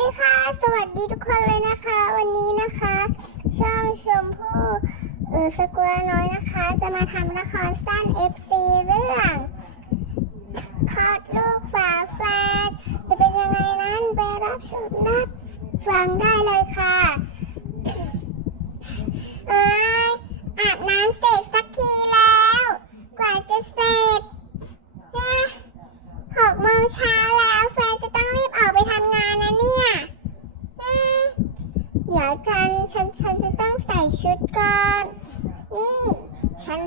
ดีค่ะ สวัสดีทุกคนเลยนะคะ วันนี้นะคะ ช่องชมพู่เออสกุลน้อยนะคะ จะมาทำละครสั้น FC เรื่องคลอดลูกฝาแฝดจะเป็นยังไงนั้นไปรับชมรับฟังได้เลยค่ะอ้ยอาบน้ำเสร็จสักทีแล้ว กว่าจะเสร็จเฮ้ย หกโมงเช้าแล้วแฟนจะต้องรีบออกไปทำงานนะเนี่ยอืมเดี๋ยวฉันฉันฉันจะต้องใส่ชุดก่อน นี่ ฉัน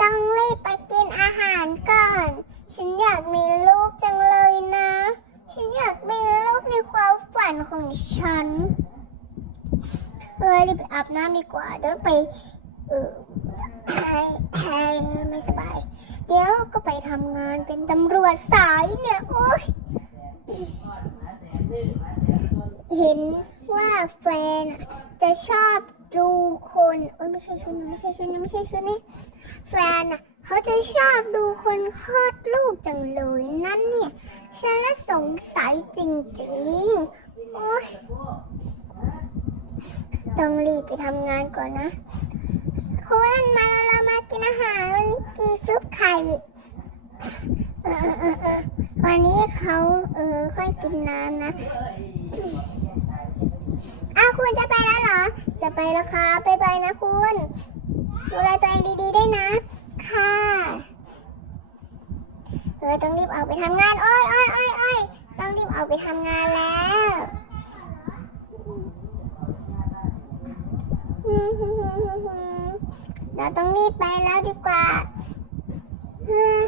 ต้องรีบไปกินอาหารก่อน ฉันอยากมีลูกจังเลยนะ ฉันอยากมีลูกในความฝันของฉันเออรีบไปอาบน้ำดีกว่าเดี๋ยวไปเออไม่สบาย เดี๋ยวก็ไปทำงานเป็นตำรวจสายเนี่ย โอ๊ยเห็น ว่าแฟนอะจะชอบดูคนโอ้ยไม่ใช่ชุดนี้ไม่ใช่ชุดนี้ไม่ใช่ชุดนี้ แฟนอะเขาจะชอบดูคนคลอดลูกจังเลยนั่นเนี่ยฉันละสงสัยจริงๆโอ๊ยต้องรีบไปทำงานก่อนนะคุณมาแล้วเรามากินอาหารวันนี้กินซุปไข่เออเออเออวันนี้เขาเออค่อยกินน้ำนะอ้าวคุณจะไปแล้วเหรอ จะไปแล้วค่ะไปไปนะคุณดูแลตัวเองดีๆด้วยนะ ค่ะเออต้องรีบออกไปทำงานโอ้ยโอ้ยโอ้ยโอ้ยต้องรีบออกไปทำงานแล้วเราต้องรีบไปแล้วดีกว่าเฮ้ย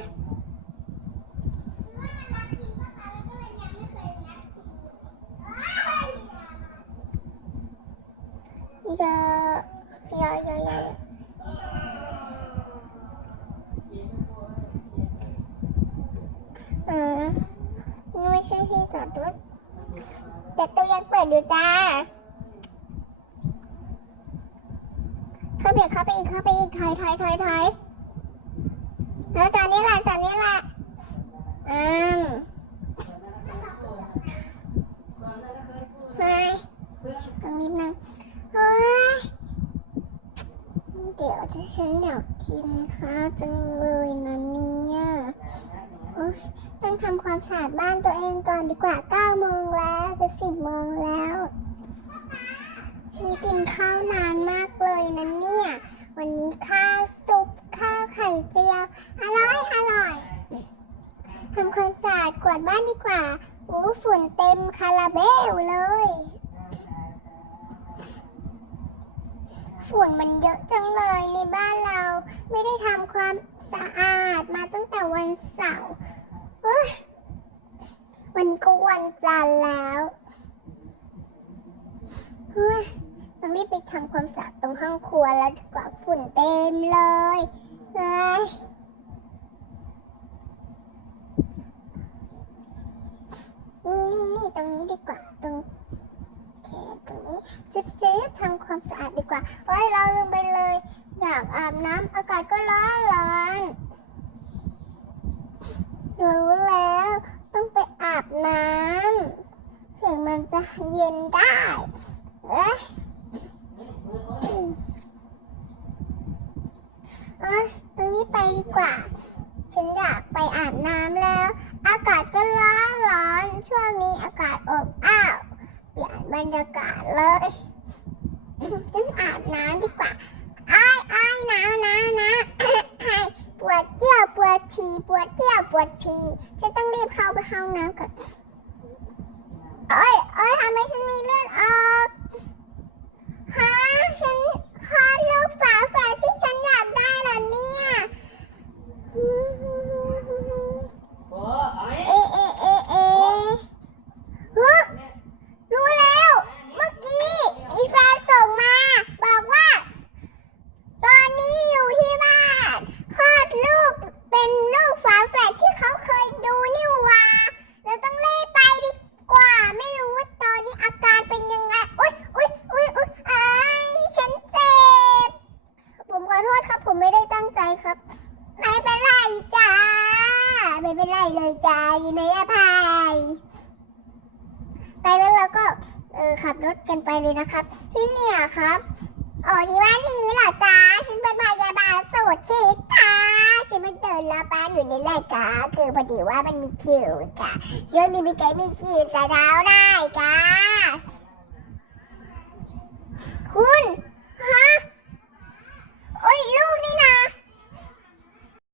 อย่าอย่าอย่าอย่าอืมนี่ไม่ใช่ที่จอดรถแต่ตู้ยังเปิดอยู่จ้า เข้าไปเข้าไปอีกเข้าไปอีกถอยถอยถอยถอยแล้วจอดนี้แหละจอดนี้แหละอืมเฮ้ยต้องรีบนั่ง เดี๋ยวจะฉันอยากกินข้าวจังเลยนะเนี่ยโอ๊ยต้องทำความสะอาดบ้านตัวเองก่อนดีกว่า9โมงแล้วจะ10โมงแล้วฉันกินข้าวนานมากเลยนะเนี่ย วันนี้ข้าวซุปข้าวไข่เจียว อร่อยอร่อยทำความสะอาดกวาดบ้านดีกว่าอู้ฝุ่นเต็มคาราเบลเลย ฝุ่นมันเยอะจังเลยในบ้านเรา ไม่ได้ทำความสะอาดมาตั้งแต่วันเสาร์วันนี้ก็วันจันทร์แล้วเฮ้ยต้องรีบไปทำความสะอาดตรงห้องครัวแล้วดีกว่าฝุ่นเต็มเลยเฮ้ยนี่นี่นี่ตรงนี้ดีกว่าตรงโอเคตรงนี้จิ๊บจิ๊บทำ ความสะอาดดีกว่าเฮ้ยเราลืมไปเลย อยากอาบน้ำอากาศก็ร้อนร้อนรู้แล้วต้องไปอาบน้ำถึงมันจะเย็นได้เอ๊ะเอ้ยตรงนี้ไปดีกว่า ฉันอยากไปอาบน้ำแล้ว อากาศก็ร้อนร้อน ช่วงนี้อากาศอบอ้าวเปลี่ยนบรรยากาศเลย ไล่เลยจ้ายินดีอภัยไปแล้วเราก็เออขับรถกันไปเลยนะครับ ที่เนี่ยครับอ๋อนี่ว่านี้เหรอจ้าฉันเป็นพยาบาลสูตรคิดค่ะฉันไม่เดินรับวป้าอยู่ในไหละจ้าคือพอดีว่ามันมีคิวจ้าช่วงนี้มีไก่มีคิวจะดาวได้จ้า